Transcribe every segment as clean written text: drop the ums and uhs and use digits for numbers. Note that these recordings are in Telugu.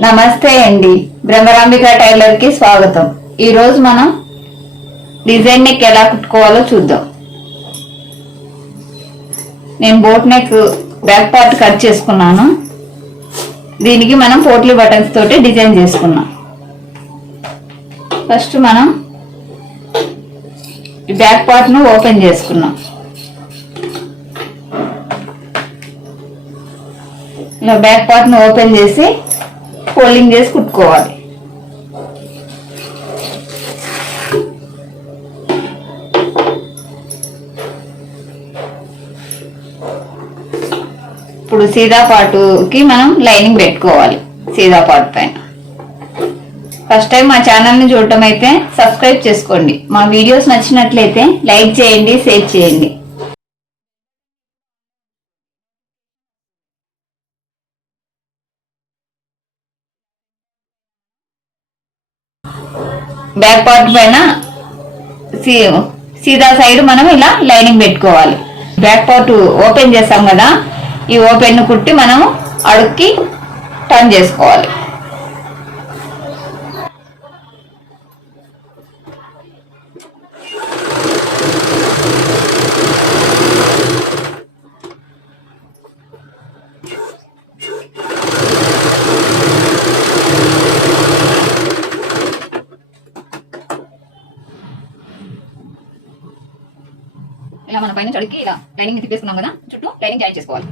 నమస్తే అండి, బ్రహ్మరాంబిక టైలర్ కి స్వాగతం. ఈ రోజు మనం డిజైన్ నెక్ ఎలా కుట్టుకోవాలో చూద్దాం. నేను boat neck back part cut చేసుకున్నాను. దీనికి మనం పోట్లీ బటన్స్ తోటి డిజైన్ చేసుకున్నాం. ఫస్ట్ మనం ఈ బ్యాక్ పార్ట్ ను ఓపెన్ చేసుకున్నాం. ఇలా బ్యాక్ పార్ట్ ను ఓపెన్ చేసి ఫోల్డింగ్ చేసి కుట్టుకోవాలి. ఇప్పుడు సీదా పార్టుకి మనం లైనింగ్ పెట్టుకోవాలి. సీదా పార్ట్ పైన ఫస్ట్ టైం మా ఛానల్ని చూడటం అయితే సబ్స్క్రైబ్ చేసుకోండి. మా వీడియోస్ నచ్చినట్లయితే లైక్ చేయండి, షేర్ చేయండి. బ్యాక్ పార్ట్ పైన సీదా సైడ్ మనం ఇలా లైనింగ్ పెట్టుకోవాలి. బ్యాక్ పార్ట్ ఓపెన్ చేస్తాం కదా, ఈ ఓపెన్ ను కుట్టి మనం అడుక్కి టర్న్ చేసుకోవాలి. ఇలా మన పైన చడికి ఇలా లైనింగ్ తిప్పేసుకున్నాం కదా, చుట్టూ లైనింగ్ జాయిన్ చేసుకోవాలి.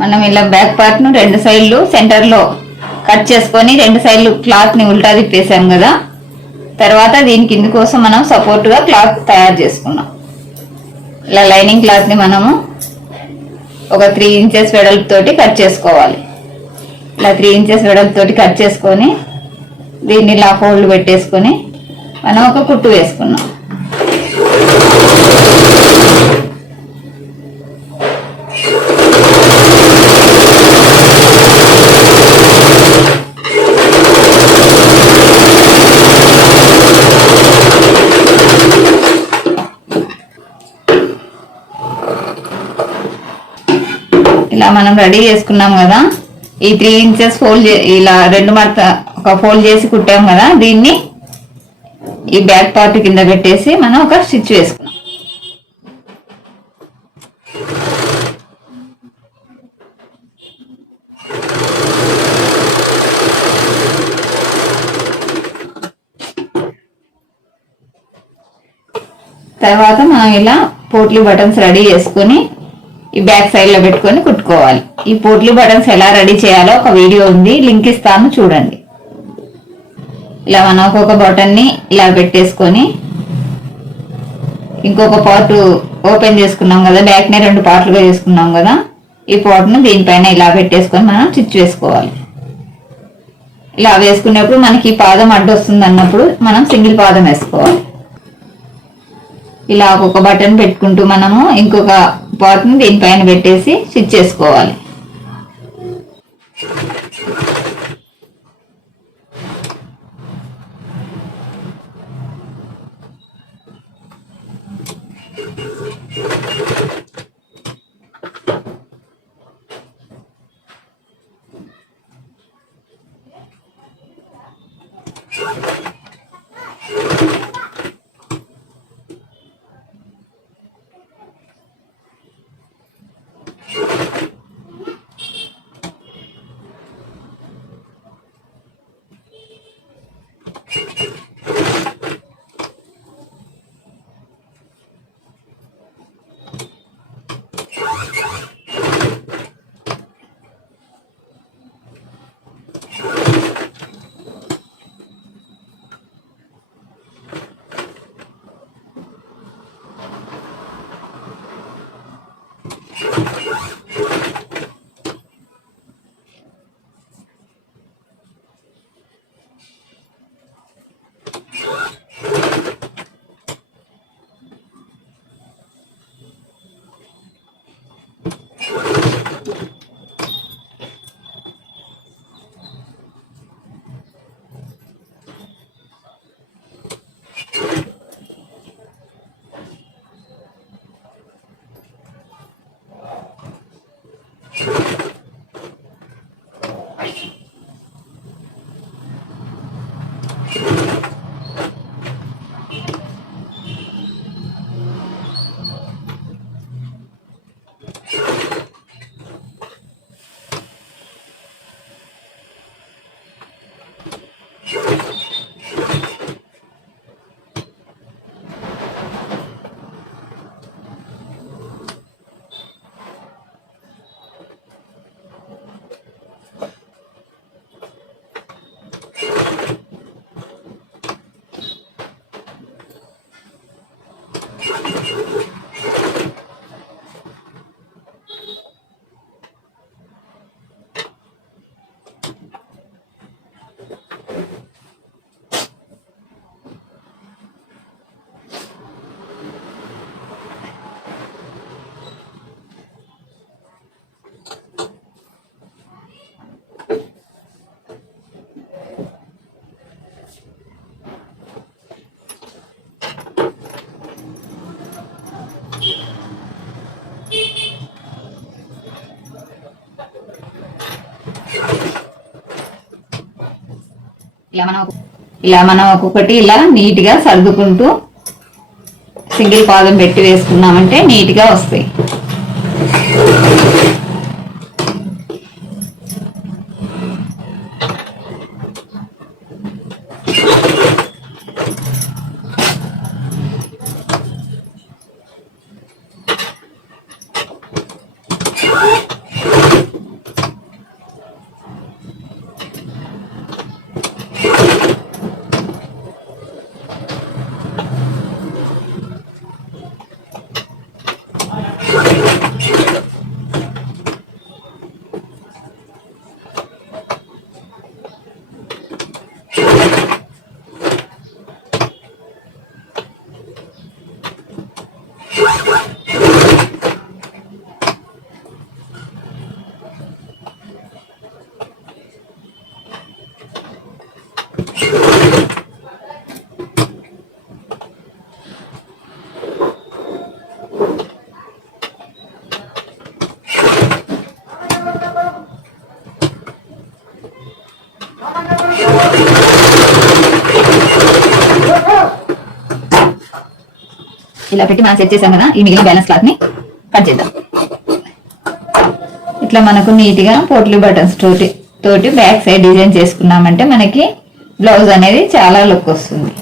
మనం ఇలా బ్యాక్ పార్ట్ ను రెండు సైడ్లు సెంటర్ లో కట్ చేసుకొని రెండు సైడ్లు క్లాత్ ని ఉల్టా తిప్పేసాం కదా. తర్వాత దీని కింది కోసం మనం సపోర్ట్ గా క్లాత్ తయారు చేసుకున్నాం. ఇలా లైనింగ్ క్లాత్ ని మనము ఒక 3 ఇంచెస్ వెడల్పు తోటి కట్ చేసుకోవాలి. ఇలా 3 ఇంచెస్ వెడల్పు తోటి కట్ చేసుకొని దీన్ని ఇలా హోల్డ్ పెట్టేసుకొని మనం ఒక కుట్టు వేసుకున్నాం. ఇలా మనం రెడీ చేసుకున్నాం కదా. ఈ 3 ఇంచెస్ ఫోల్డ్ ఇలా రెండు మడత ఒక ఫోల్డ్ చేసి కుట్టాం కదా, దీన్ని ఈ బ్యాక్ పార్ట్ కింద పెట్టేసి మనం ఒక స్టిచ్ వేసుకున్నాం. తర్వాత మనం ఇలా పోట్లీ బటన్స్ రెడీ చేసుకొని ఈ బ్యాక్ సైడ్ లో పెట్టుకొని కుట్టుకోవాలి. ఈ పోట్లీ బటన్స్ ఎలా రెడీ చేయాలో ఒక వీడియో ఉంది, లింక్ ఇస్తాను చూడండి. ఇలా మనం ఒక్కొక్క బటన్ ని ఇలా పెట్టేసుకొని ఇంకొక పార్ట్ ఓపెన్ చేసుకున్నాం కదా, బ్యాక్ ని 2 పార్ట్లుగా చేసుకున్నాం కదా, ఈ పార్ట్ ను దీనిపైన ఇలా పెట్టేసుకొని మనం స్టిచ్ వేసుకోవాలి. ఇలా వేసుకునేప్పుడు మనకి పాదం అడ్డు వస్తుంది అన్నప్పుడు మనం సింగిల్ పాదం వేసుకోవాలి. ఇలా ఒక్కొక్క బటన్ పెట్టుకుంటూ మనము ఇంకొక పార్ట్ని దీనిపైన పెట్టేసి స్టిచ్ చేసుకోవాలి. ఇలా మనం ఒక్కొక్కటి ఇలా నీట్ గా సర్దుకుంటూ సింగిల్ పాదం పెట్టి వేసుకున్నామంటే నీట్ గా వస్తాయి. ఇలా పెట్టి మనం సెట్ చేసాం కదా, ఈ మిగిలిన బ్యాలెన్స్ క్లాత్ ని కట్ చేద్దాం. ఇట్లా మనకు నీట్ గా పోట్లీ బటన్స్ తోటి బ్యాక్ సైడ్ డిజైన్ చేసుకున్నామంటే మనకి బ్లౌజ్ అనేది చాలా లుక్ వస్తుంది.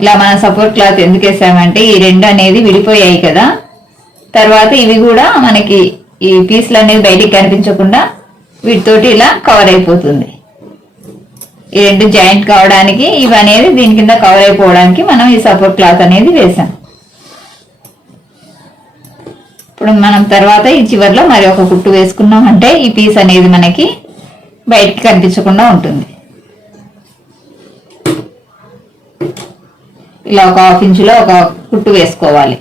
ఇలా మనం సపోర్ట్ క్లాత్ ఎందుకు వేసామంటే ఈ రెండు అనేది విడిపోయాయి కదా, తర్వాత ఇవి కూడా మనకి ఈ పీస్లు అనేది బయటికి కనిపించకుండా వీటితోటి ఇలా కవర్ అయిపోతుంది. ఈ రెండు జాయింట్ కావడానికి ఇవి అనేది దీని కింద కవర్ అయిపోవడానికి మనం ఈ సపోర్ట్ క్లాత్ అనేది వేసాం. ఇప్పుడు మనం తర్వాత ఈ చివర్లో మరి ఒక కుట్టు వేసుకున్నామంటే ఈ పీస్ అనేది మనకి బయటికి కనిపించకుండా ఉంటుంది. ఇలా ఒక హాఫ్ ఇంచులో ఒక కుట్టు వేసుకోవాలి.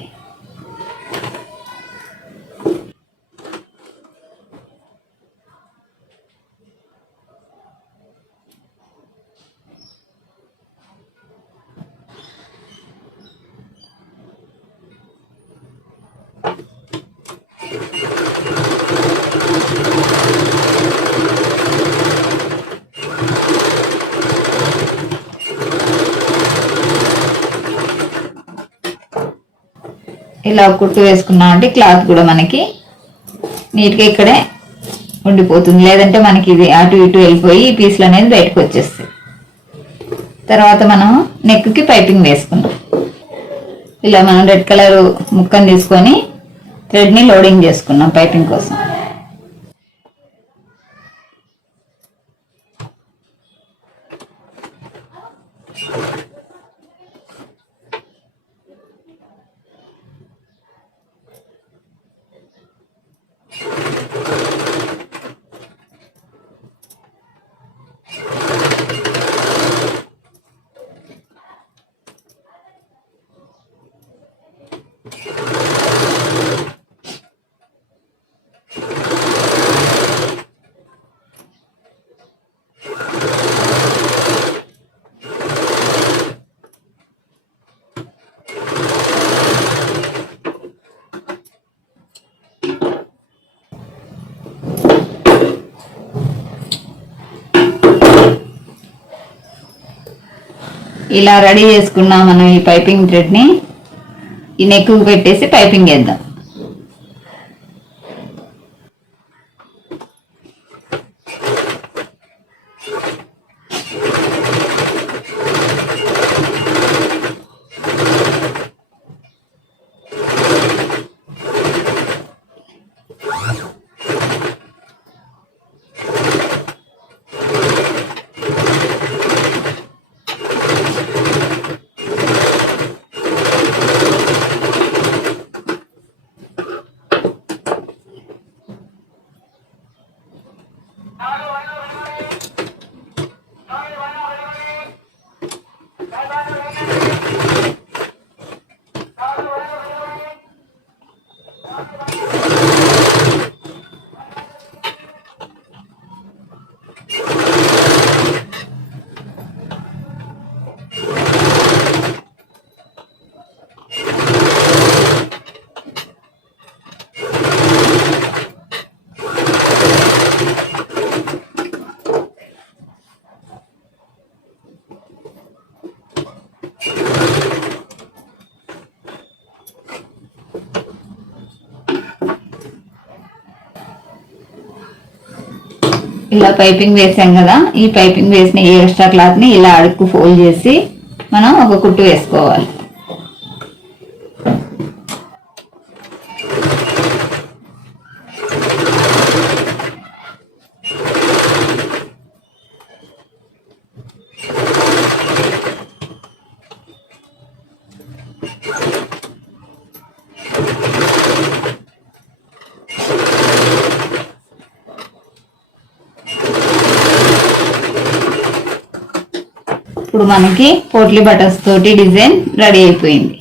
ఇలా కుట్టు వేసుకున్నామంటే క్లాత్ కూడా మనకి నీట్గా ఇక్కడే ఉండిపోతుంది. లేదంటే మనకి ఇది అటు ఇటు వెళ్ళిపోయి పీసులు అనేది బయటకు వచ్చేస్తాయి. తర్వాత మనం నెక్కి పైపింగ్ వేసుకున్నాం. ఇలా మనం రెడ్ కలర్ ముక్కను తీసుకొని థ్రెడ్ని లోడింగ్ చేసుకున్నాం పైపింగ్ కోసం. ఇలా రెడీ చేసుకున్నాం మనం ఈ పైపింగ్ థ్రెడ్ని ఈ నెక్కు పెట్టేసి పైపింగ్ వేద్దాం. ఇలా పైపింగ్ వేసాం కదా, ఈ పైపింగ్ వేసిన ఈ ఎక్స్ట్రా క్లాత్ ని ఇలా అడుక్కు ఫోల్డ్ చేసి మనం ఒక కుట్టు వేసుకోవాలి. ఇప్పుడు మనకి పోట్లీ బటన్స్ తోటి డిజైన్ రెడీ అయిపోయింది.